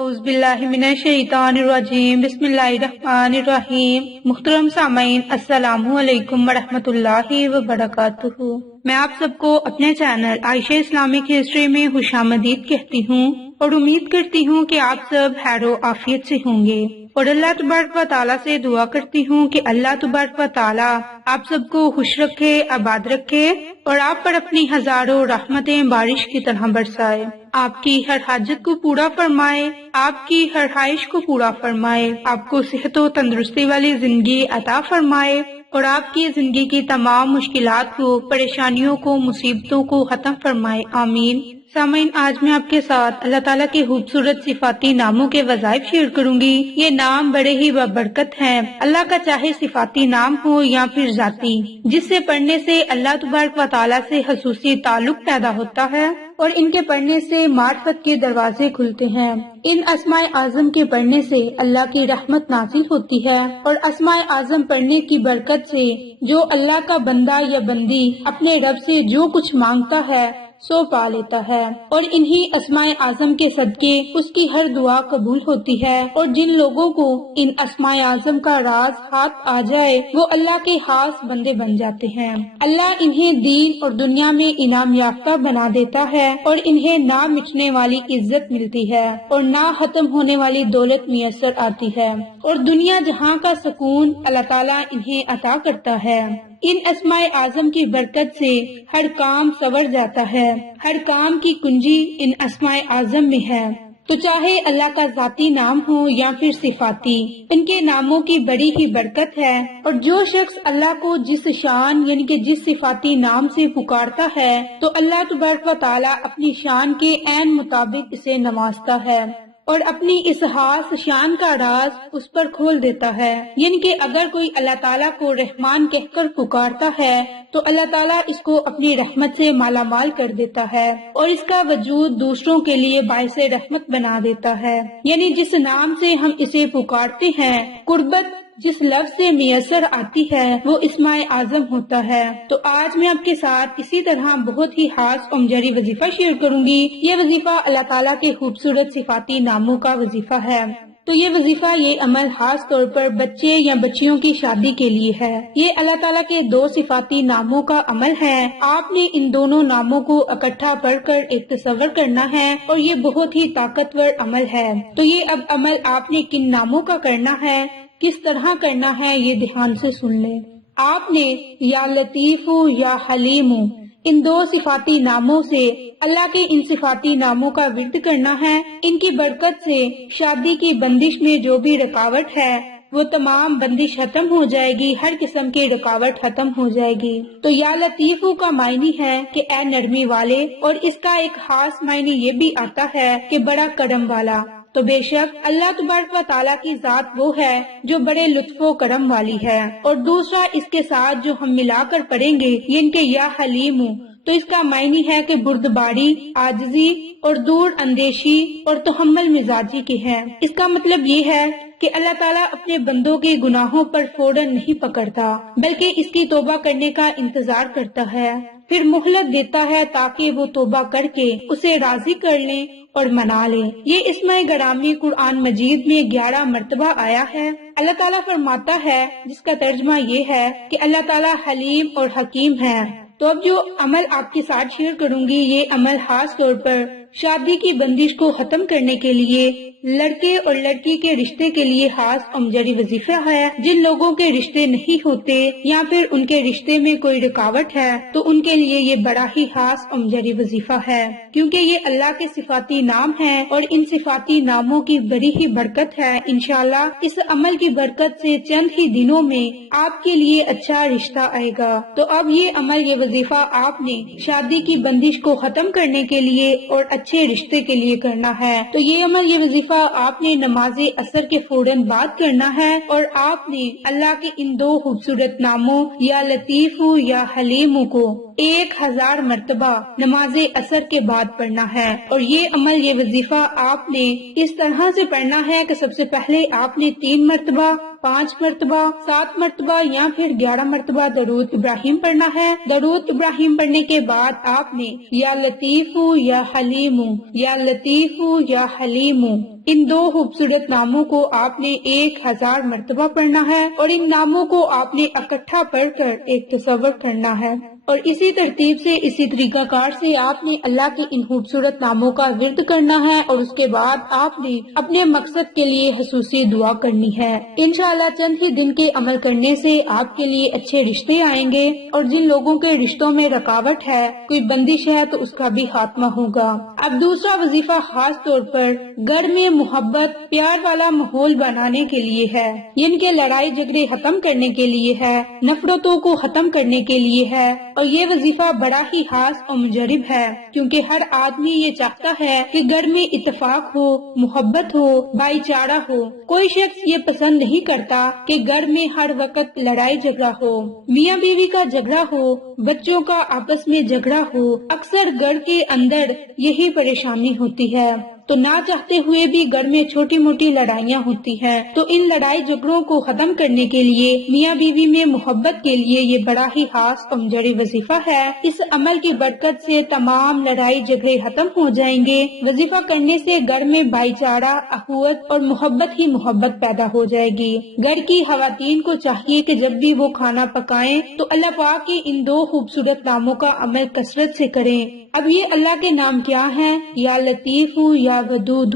اعوذ باللہ من الشیطان الرجیم بسم اللہ الرحمن الرحیم۔ محترم سامعین، السلام علیکم ورحمۃ اللہ وبرکاتہ۔ میں آپ سب کو اپنے چینل عائشہ اسلامک ہسٹری میں خوش آمدید کہتی ہوں اور امید کرتی ہوں کہ آپ سب خیر و عافیت سے ہوں گے، اور اللہ تبارک و تعالیٰ سے دعا کرتی ہوں کہ اللہ تبارک و تعالیٰ آپ سب کو خوش رکھے، آباد رکھے اور آپ پر اپنی ہزاروں رحمتیں بارش کی طرح برسائے، آپ کی ہر حاجت کو پورا فرمائے، آپ کی ہر خواہش کو پورا فرمائے، آپ کو صحت و تندرستی والی زندگی عطا فرمائے اور آپ کی زندگی کی تمام مشکلات کو، پریشانیوں کو، مصیبتوں کو ختم فرمائے، آمین۔ سامعین، آج میں آپ کے ساتھ اللہ تعالیٰ کے خوبصورت صفاتی ناموں کے وظائف شیئر کروں گی۔ یہ نام بڑے ہی بابرکت ہیں، اللہ کا چاہے صفاتی نام ہو یا پھر ذاتی، جس سے پڑھنے سے اللہ تبارک و تعالیٰ سے خصوصی تعلق پیدا ہوتا ہے اور ان کے پڑھنے سے معرفت کے دروازے کھلتے ہیں۔ ان اسماء اعظم کے پڑھنے سے اللہ کی رحمت نازل ہوتی ہے، اور اسماء اعظم پڑھنے کی برکت سے جو اللہ کا بندہ یا بندی اپنے رب سے جو کچھ مانگتا ہے سو پا لیتا ہے، اور انہی اسماء اعظم کے صدقے اس کی ہر دعا قبول ہوتی ہے، اور جن لوگوں کو ان اسماء اعظم کا راز ہاتھ آ جائے وہ اللہ کے خاص بندے بن جاتے ہیں۔ اللہ انہیں دین اور دنیا میں انعام یافتہ بنا دیتا ہے، اور انہیں نہ مٹنے والی عزت ملتی ہے اور نہ ختم ہونے والی دولت میسر آتی ہے، اور دنیا جہاں کا سکون اللہ تعالیٰ انہیں عطا کرتا ہے۔ ان اسماء اعظم کی برکت سے ہر کام سنور جاتا ہے، ہر کام کی کنجی ان اسماء اعظم میں ہے، تو چاہے اللہ کا ذاتی نام ہو یا پھر صفاتی، ان کے ناموں کی بڑی ہی برکت ہے، اور جو شخص اللہ کو جس شان یعنی کہ جس صفاتی نام سے پکارتا ہے تو اللہ تبارک و تعالیٰ اپنی شان کے عین مطابق اسے نوازتا ہے اور اپنی اس خاص شان کا راز اس پر کھول دیتا ہے۔ یعنی کہ اگر کوئی اللہ تعالیٰ کو رحمان کہہ کر پکارتا ہے تو اللہ تعالیٰ اس کو اپنی رحمت سے مالا مال کر دیتا ہے اور اس کا وجود دوسروں کے لیے باعث رحمت بنا دیتا ہے۔ یعنی جس نام سے ہم اسے پکارتے ہیں، قربت جس لفظ سے میسر آتی ہے وہ اسماء اعظم ہوتا ہے۔ تو آج میں آپ کے ساتھ اسی طرح بہت ہی خاص اور جری وظیفہ شیئر کروں گی۔ یہ وظیفہ اللہ تعالیٰ کے خوبصورت صفاتی ناموں کا وظیفہ ہے۔ تو یہ وظیفہ، یہ عمل خاص طور پر بچے یا بچیوں کی شادی کے لیے ہے۔ یہ اللہ تعالیٰ کے دو صفاتی ناموں کا عمل ہے۔ آپ نے ان دونوں ناموں کو اکٹھا پڑھ کر ایک تصور کرنا ہے، اور یہ بہت ہی طاقتور عمل ہے۔ تو یہ اب عمل آپ نے کن ناموں کا کرنا ہے، کس طرح کرنا ہے، یہ دھیان سے سن لیں۔ آپ نے یا لطیف یا حلیم ان دو صفاتی ناموں سے اللہ کے ان صفاتی ناموں کا ورد کرنا ہے۔ ان کی برکت سے شادی کی بندش میں جو بھی رکاوٹ ہے وہ تمام بندش ختم ہو جائے گی، ہر قسم کی رکاوٹ ختم ہو جائے گی۔ تو یا لطیف کا معنی ہے کہ اے نرمی والے، اور اس کا ایک خاص معنی یہ بھی آتا ہے کہ بڑا کرم والا۔ تو بے شک اللہ تبارک و تعالیٰ کی ذات وہ ہے جو بڑے لطف و کرم والی ہے۔ اور دوسرا اس کے ساتھ جو ہم ملا کر پڑھیں گے یہ کہ یا حلیم، تو اس کا معنی ہے کہ بردباری، عاجزی اور دور اندیشی اور تحمل مزاجی کی ہے۔ اس کا مطلب یہ ہے کہ اللہ تعالیٰ اپنے بندوں کے گناہوں پر فوراً نہیں پکڑتا بلکہ اس کی توبہ کرنے کا انتظار کرتا ہے، پھر مہلت دیتا ہے تاکہ وہ توبہ کر کے اسے راضی کر لیں اور منا لیں۔ یہ اسماء گرامی قرآن مجید میں 11 مرتبہ آیا ہے۔ اللہ تعالیٰ فرماتا ہے، جس کا ترجمہ یہ ہے کہ اللہ تعالیٰ حلیم اور حکیم ہے۔ تو اب جو عمل آپ کے ساتھ شیئر کروں گی، یہ عمل خاص طور پر شادی کی بندش کو ختم کرنے کے لیے، لڑکے اور لڑکی کے رشتے کے لیے خاص امجری وظیفہ ہے۔ جن لوگوں کے رشتے نہیں ہوتے یا پھر ان کے رشتے میں کوئی رکاوٹ ہے تو ان کے لیے یہ بڑا ہی خاص امجری وظیفہ ہے، کیونکہ یہ اللہ کے صفاتی نام ہیں اور ان صفاتی ناموں کی بڑی ہی برکت ہے۔ انشاءاللہ اس عمل کی برکت سے چند ہی دنوں میں آپ کے لیے اچھا رشتہ آئے گا۔ تو اب یہ عمل، یہ وظیفہ آپ نے شادی کی بندش کو ختم کرنے کے لیے اور اچھے رشتے کے لیے کرنا ہے۔ تو یہ عمل، یہ وظیفہ آپ نے نماز عصر کے فوراً بعد کرنا ہے، اور آپ نے اللہ کے ان دو خوبصورت ناموں یا لطیف یا حلیم کو 1000 مرتبہ نماز عصر کے بعد پڑھنا ہے۔ اور یہ عمل، یہ وظیفہ آپ نے اس طرح سے پڑھنا ہے کہ سب سے پہلے آپ نے 3 مرتبہ 5 مرتبہ, 7 مرتبہ یا پھر 11 مرتبہ درود ابراہیم پڑھنا ہے. درود ابراہیم پڑھنے کے بعد آپ نے یا لطیف یا حلیم, یا لطیف یا حلیم, ان 2 خوبصورت ناموں کو آپ نے 1000 مرتبہ پڑھنا ہے اور ان ناموں کو آپ نے اکٹھا پڑھ کر ایک تصور کرنا ہے. اور اسی ترتیب سے, اسی طریقہ کار سے آپ نے اللہ کے ان خوبصورت ناموں کا ورد کرنا ہے اور اس کے بعد آپ نے اپنے مقصد کے لیے خصوصی دعا کرنی ہے. انشاءاللہ چند ہی دن کے عمل کرنے سے آپ کے لیے اچھے رشتے آئیں گے اور جن لوگوں کے رشتوں میں رکاوٹ ہے, کوئی بندش ہے, تو اس کا بھی خاتمہ ہوگا. اب دوسرا وظیفہ خاص طور پر گھر میں محبت پیار والا ماحول بنانے کے لیے ہے, ان کے لڑائی جھگڑے ختم کرنے کے لیے ہے, نفرتوں کو ختم کرنے کے لیے ہے. اور یہ وظیفہ بڑا ہی خاص اور مجرب ہے, کیونکہ ہر آدمی یہ چاہتا ہے کہ گھر میں اتفاق ہو, محبت ہو, بھائی چارہ ہو. کوئی شخص یہ پسند نہیں کرتا کہ گھر میں ہر وقت لڑائی جھگڑا ہو, میاں بیوی کا جھگڑا ہو, بچوں کا آپس میں جھگڑا ہو. اکثر گھر کے اندر یہی پریشانی ہوتی ہے, تو نہ چاہتے ہوئے بھی گھر میں چھوٹی موٹی لڑائیاں ہوتی ہیں. تو ان لڑائی جھگڑوں کو ختم کرنے کے لیے میاں بیوی میں محبت کے لیے یہ بڑا ہی خاص اور مجرب وظیفہ ہے. اس عمل کی برکت سے تمام لڑائی جھگڑے ختم ہو جائیں گے. وظیفہ کرنے سے گھر میں بھائی چارہ, اخوت اور محبت ہی محبت پیدا ہو جائے گی. گھر کی خواتین کو چاہیے کہ جب بھی وہ کھانا پکائیں تو اللہ پاک کے ان 2 خوبصورت ناموں کا عمل کثرت سے کریں. اب یہ اللہ کے نام کیا ہیں؟ یا لطیف یا ودود.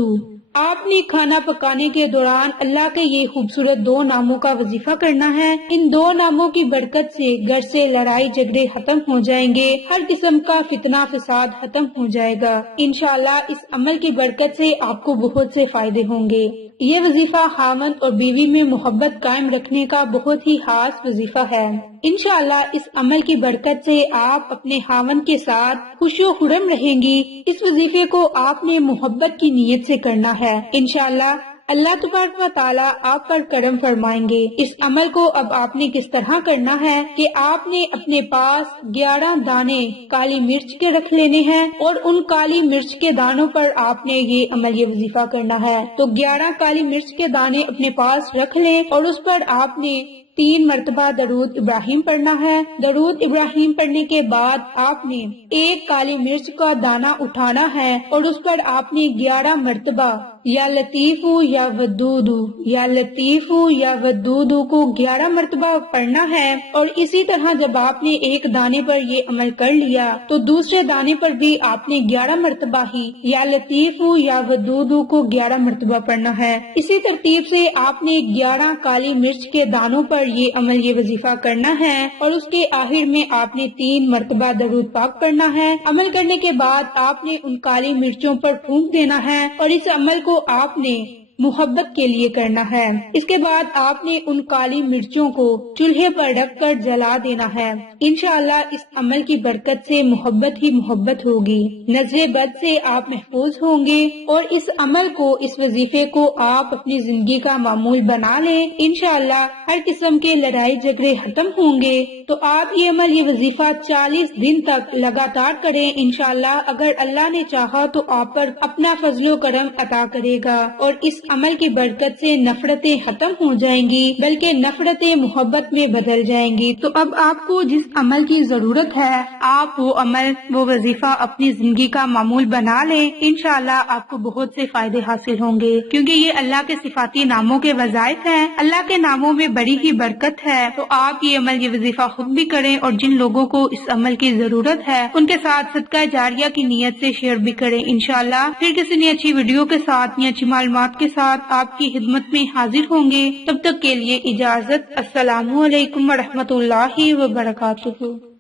آپ نے کھانا پکانے کے دوران اللہ کے یہ خوبصورت 2 ناموں کا وظیفہ کرنا ہے. ان 2 ناموں کی برکت سے گھر سے لڑائی جھگڑے ختم ہو جائیں گے, ہر قسم کا فتنہ فساد ختم ہو جائے گا. انشاءاللہ اس عمل کی برکت سے آپ کو بہت سے فائدے ہوں گے. یہ وظیفہ خاوند اور بیوی میں محبت قائم رکھنے کا بہت ہی خاص وظیفہ ہے. انشاءاللہ اس عمل کی برکت سے آپ اپنے خاوند کے ساتھ خوش و خرم رہیں گی. اس وظیفے کو آپ نے محبت کی نیت سے کرنا ہے. انشاءاللہ اللہ تبارک و تعالیٰ آپ پر کرم فرمائیں گے. اس عمل کو اب آپ نے کس طرح کرنا ہے کہ آپ نے اپنے پاس 11 دانے کالی مرچ کے رکھ لینے ہیں اور ان کالی مرچ کے دانوں پر آپ نے یہ عمل, یہ وظیفہ کرنا ہے. تو 11 کالی مرچ کے دانے اپنے پاس رکھ لیں اور اس پر آپ نے 3 مرتبہ درود ابراہیم پڑھنا ہے. درود ابراہیم پڑھنے کے بعد آپ نے 1 کالی مرچ کا دانہ اٹھانا ہے اور اس پر آپ نے 11 مرتبہ یا لطیف یا ودود, یا لطیف یا ودود کو 11 مرتبہ پڑھنا ہے. اور اسی طرح جب آپ نے ایک دانے پر یہ عمل کر لیا تو دوسرے دانے پر بھی آپ نے 11 مرتبہ ہی یا لطیف یا ودود کو 11 مرتبہ پڑھنا ہے. اسی ترتیب سے آپ نے 11 کالی مرچ کے دانوں پر یہ عمل, یہ وظیفہ کرنا ہے اور اس کے آخر میں آپ نے 3 مرتبہ درود پاک پڑھنا ہے. عمل کرنے کے بعد آپ نے ان کالی مرچوں پر پھونک دینا ہے اور اس عمل کو آپ نے محبت کے لیے کرنا ہے. اس کے بعد آپ نے ان کالی مرچوں کو چولہے پر رکھ کر جلا دینا ہے. انشاءاللہ اس عمل کی برکت سے محبت ہی محبت ہوگی, نظر بد سے آپ محفوظ ہوں گے اور اس عمل کو, اس وظیفے کو آپ اپنی زندگی کا معمول بنا لیں. انشاءاللہ ہر قسم کے لڑائی جھگڑے ختم ہوں گے. تو آپ یہ عمل, یہ وظیفہ 40 دن تک لگاتار کریں. انشاءاللہ اگر اللہ نے چاہا تو آپ پر اپنا فضل و کرم عطا کرے گا اور اس عمل کی برکت سے نفرتیں ختم ہو جائیں گی, بلکہ نفرتیں محبت میں بدل جائیں گی. تو اب آپ کو جس عمل کی ضرورت ہے آپ وہ عمل, وہ وظیفہ اپنی زندگی کا معمول بنا لیں. انشاءاللہ آپ کو بہت سے فائدے حاصل ہوں گے, کیونکہ یہ اللہ کے صفاتی ناموں کے وظائف ہیں. اللہ کے ناموں میں بڑی ہی برکت ہے. تو آپ یہ عمل, یہ وظیفہ خود بھی کریں اور جن لوگوں کو اس عمل کی ضرورت ہے ان کے ساتھ صدقہ جاریہ کی نیت سے شیئر بھی کریں. انشاءاللہ پھر کسی نے اچھی ویڈیو کے ساتھ یا اچھی معلومات کے ساتھ آپ کی خدمت میں حاضر ہوں گے. تب تک کے لیے اجازت. السلام علیکم ورحمۃ اللہ وبرکاتہ.